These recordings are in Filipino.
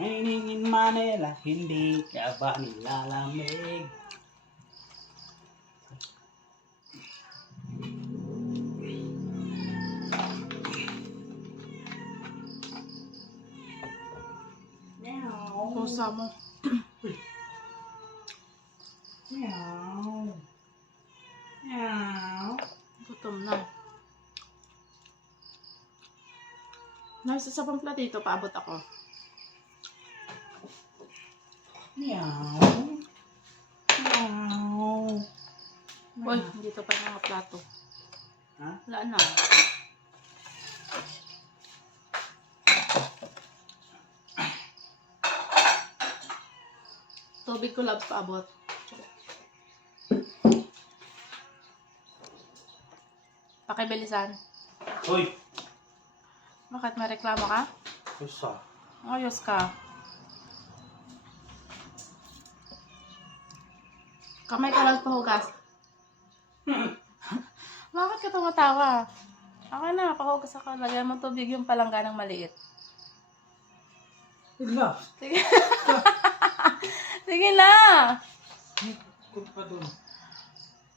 Raining in Manila, hindi ka ba nilalamig? Meow. Pusa mo. Meow. Meow. Gutom na. Nasa sa pang platito, paabot ako. Meow. Meow. Uy, dito pa yung mga plato. Ha? Wala na. Tubig ko lab paabot. Pakibilisan. Hoy! Bakit may reklamo ka? Pusa. Ayos ka. Kamay ka lang pahugas. Bakit ka tumatawa? Okay na, pahugas ako. Lagyan mo tubig yung palangganang maliit. Wala. Sige. Sige na. Kut pa dun.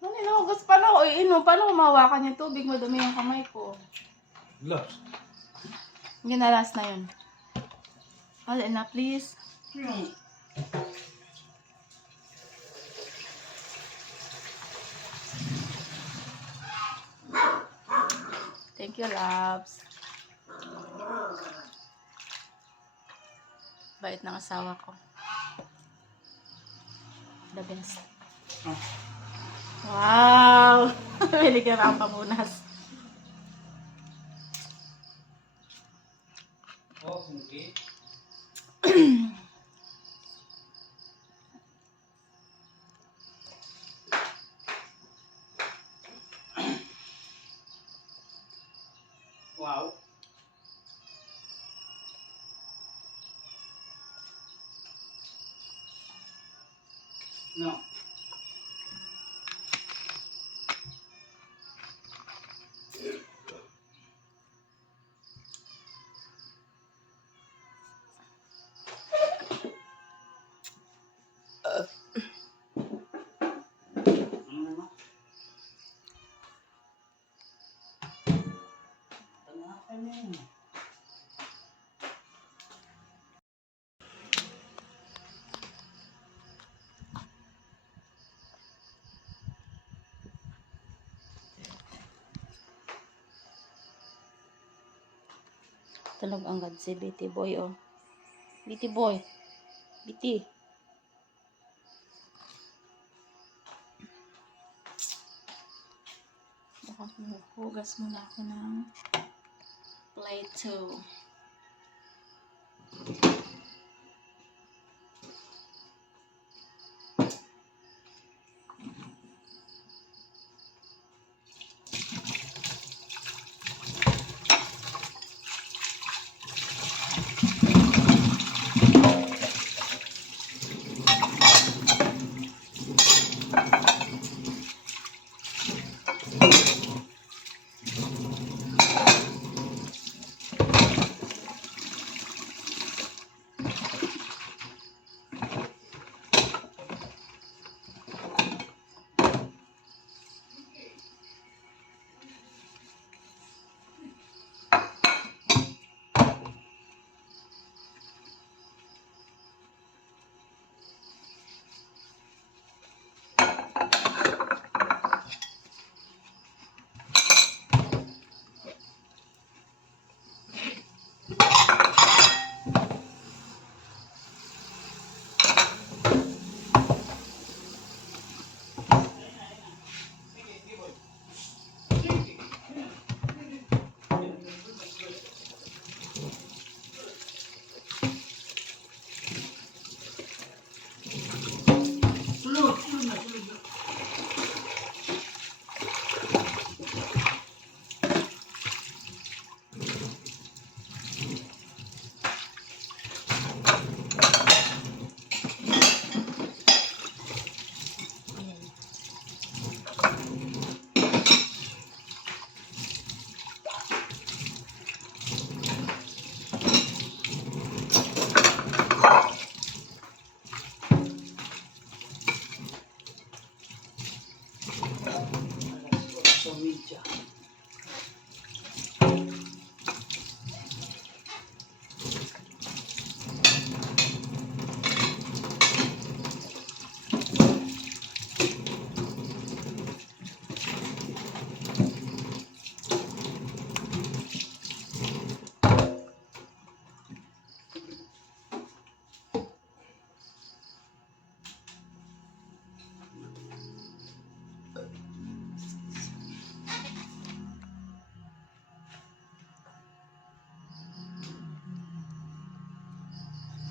Ano inuhugas? Paano ko iinom? Paano ko mahawakan yung tubig? Madumi yung kamay ko. Wala. Yun na, last na yun. All enough, please. Thank you, loves. Bait ng asawa ko. The best. Wow! Binigyan pa ang pamunas. Oh, hindi. Wow. No. Tulog ang God si BT Boy, oh. BT Boy. BT. Baka hugas muna ako ng plate 2.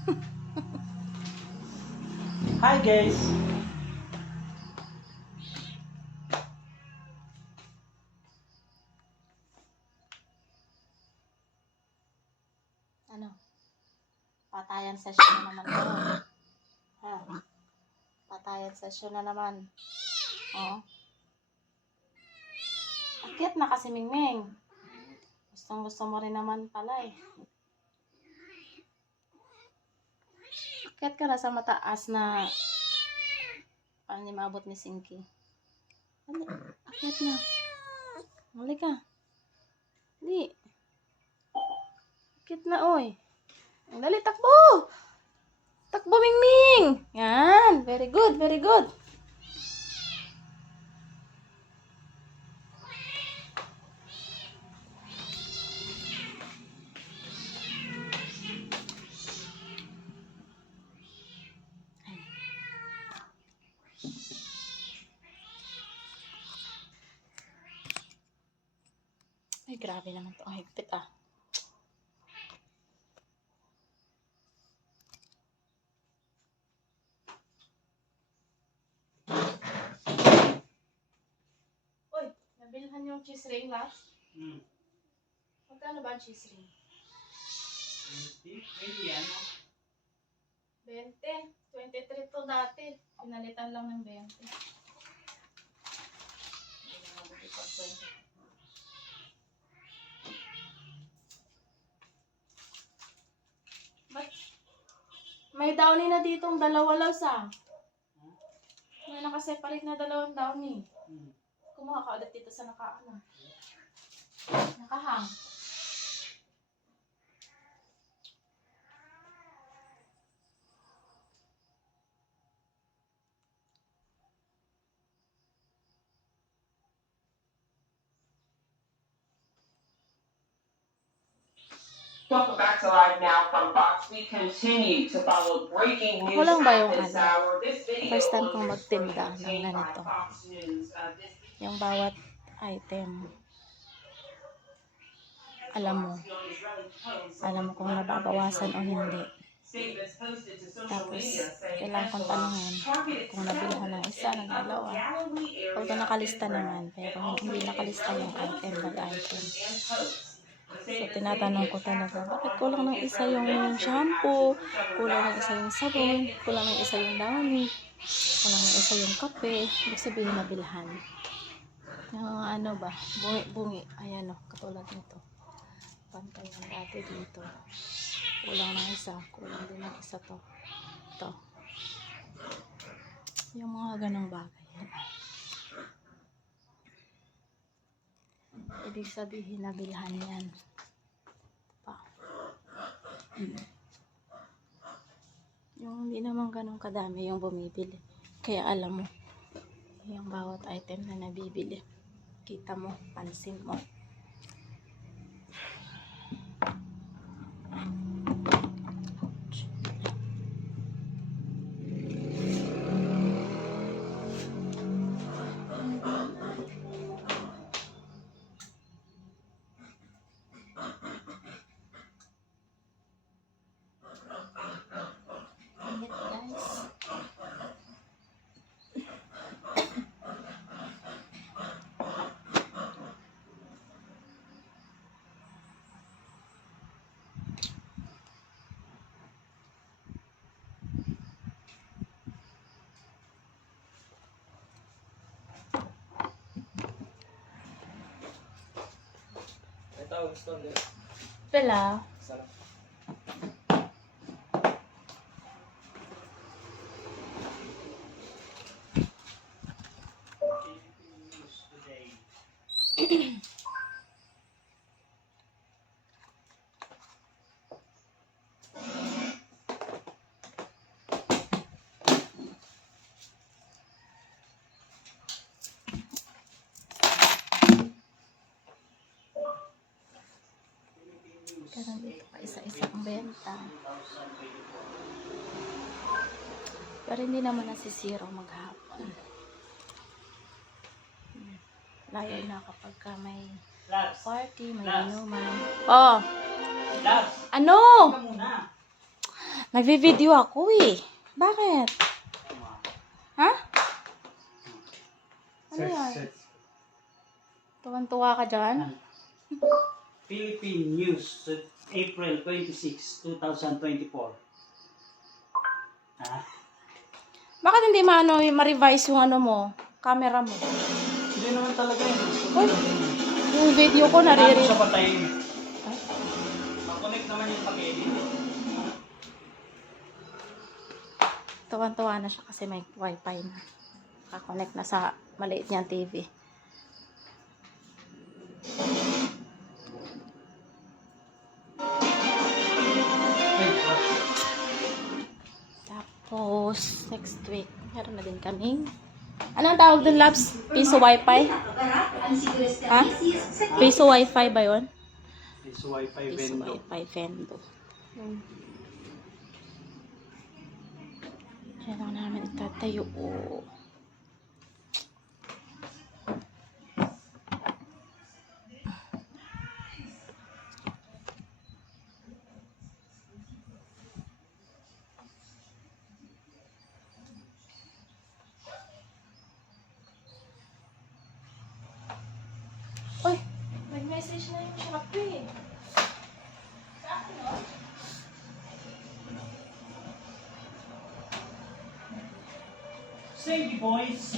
Hi guys! Ano? Patayan session na naman to. Ha? Patayan session na naman. Oo. Akit na kasi Mingming. Gustong gusto mo rin naman pala eh. Akit ka na sa mataas na paano niya maabot ni Sinky. Dali, akit na. Huli ka. Dali. Akit na oy. Dali, takbo! Takbo, Mingming! Yan. Very good, very good. Ay, grabe naman to. Ang higpit ah. Uy, nabilhan yung cheese ring last? Magkano ba ang cheese ring? 20 ano? 20. 23 to dati. Pinalitan lang ng 20. Hindi na mabuti pa 20. Ba't may downy na ditong dalawa lang sa? May nakaseparate na dalawang downy. Kumuha ka ulit dito sa nakahang. Welcome back to Live Now from Fox. We continue to follow breaking news Ako lang ba yung at this hour. This video first time kong was magtinda ng obtained by ganito. Fox News. Yung bawat item. Alam mo kung nababawasan o hindi. Tapos, kailangan kong tanungin kung nabilhan ng isa, ng dalawa. Although nakalista naman, pero hindi nakalista yung item by item. So, tinatanong ko talaga, bakit kulang ng isa yung shampoo, kulang ng isa yung sabon, kulang ng isa yung downy, kulang ng isa yung kape, ibig sabihin nabilhan. Yung ano ba, bungi-bungi, ayan o, katulad nito. Pantay ng dati dito. Kulang ng isa, kulang din ng isa to. Ito. Yung mga ganong bagay. Ibig sabihin nabilhan yan. Pa. Yung hindi naman ganong kadami yung bumibili. Kaya alam mo, yung bawat item na nabibili, kita mo, pansin mo. Init, guys. Ito, gusto nila. Pela. Sarap. Karon dito pa isa-isa ang benta. Pero hindi naman nasisiro maghapon. Layo na kapag ka may Labs. party, may Labs. inuman. Oh! Labs. Ano? Ika muna. Nagvi-video ako eh. Bakit? Ha? Ano yan? Search. Tuwan-tuwa ka dyan? Philippine News, April 26, 2024. Ah, Bakit hindi ma-revise yung ano mo? Camera mo. hindi naman talaga yun. Uy, yung video ko Ano naririnig. siya patayin? Makonect naman yung pag-edit. Tuwan-tuwa na siya kasi may wifi na. Nakakonect na sa maliit niyang TV. Tapos, next week, meron na din kaming. Anong tawag dun, Labs? Piso wifi? Ha? Piso wifi ba yun? Is Wi-Fi Piso vendor. wifi vendo. Diyan lang namin itatayo. Uy, nag-message na yung Shopee. Sa akin, no? Sing, boys.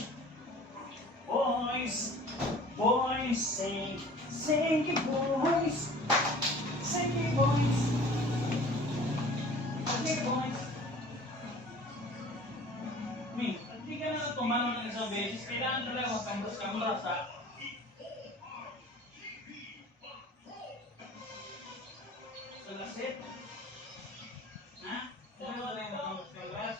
Boys. Boys, sing. Sing, boys. Sing, boys. Sing, boys. Mi, hindi ka na tumanong ng isang beses. Kailangan talaga kambras-kambras, ha? Sa lasit. Ha? Ano ba na yung kambras-kambras?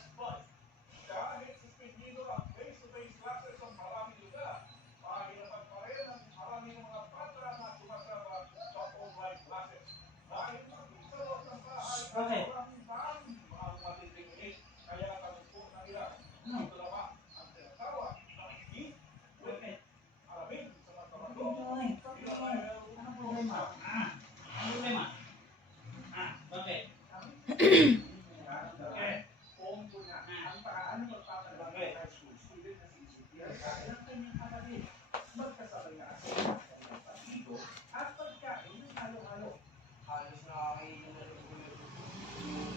Bakit? Ano? Bakit? Ay, ano problema? Ano problema? Bakit? Bakit?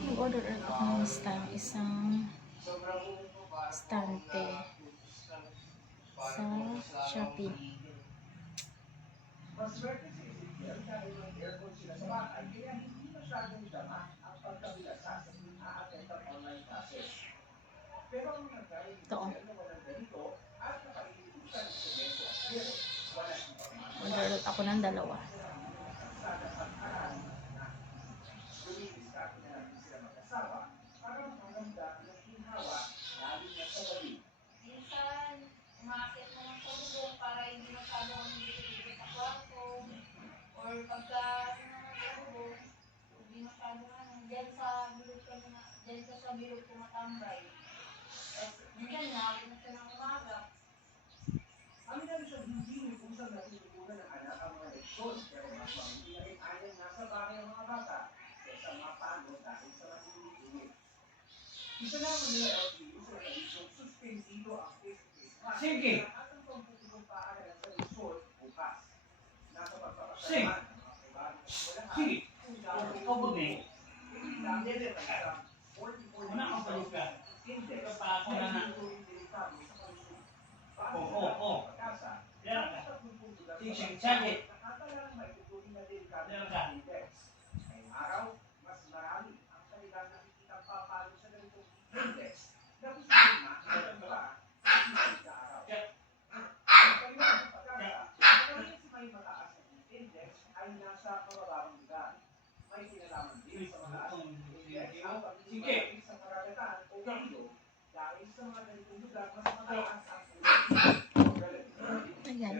Nag-order ako ng isang stante sa Shopee. Ito. Order ako ng dalawa. Minsan, umakit mo ng pabubong para hindi masyadong humigit sa kwarto. Or pagka naman sa bubong, hindi masyadong dyan sa bilog ko na, dyan ka sa bilog ko matambay. Minsan, nakakit na siya ng umaga. Sige. Sige. Sige. Ikaw ba eh? Wala kang palitan. Ikaw pa ako na. Oo. Yan ka. Sige, sige. Yan ka. Sige. Ayan.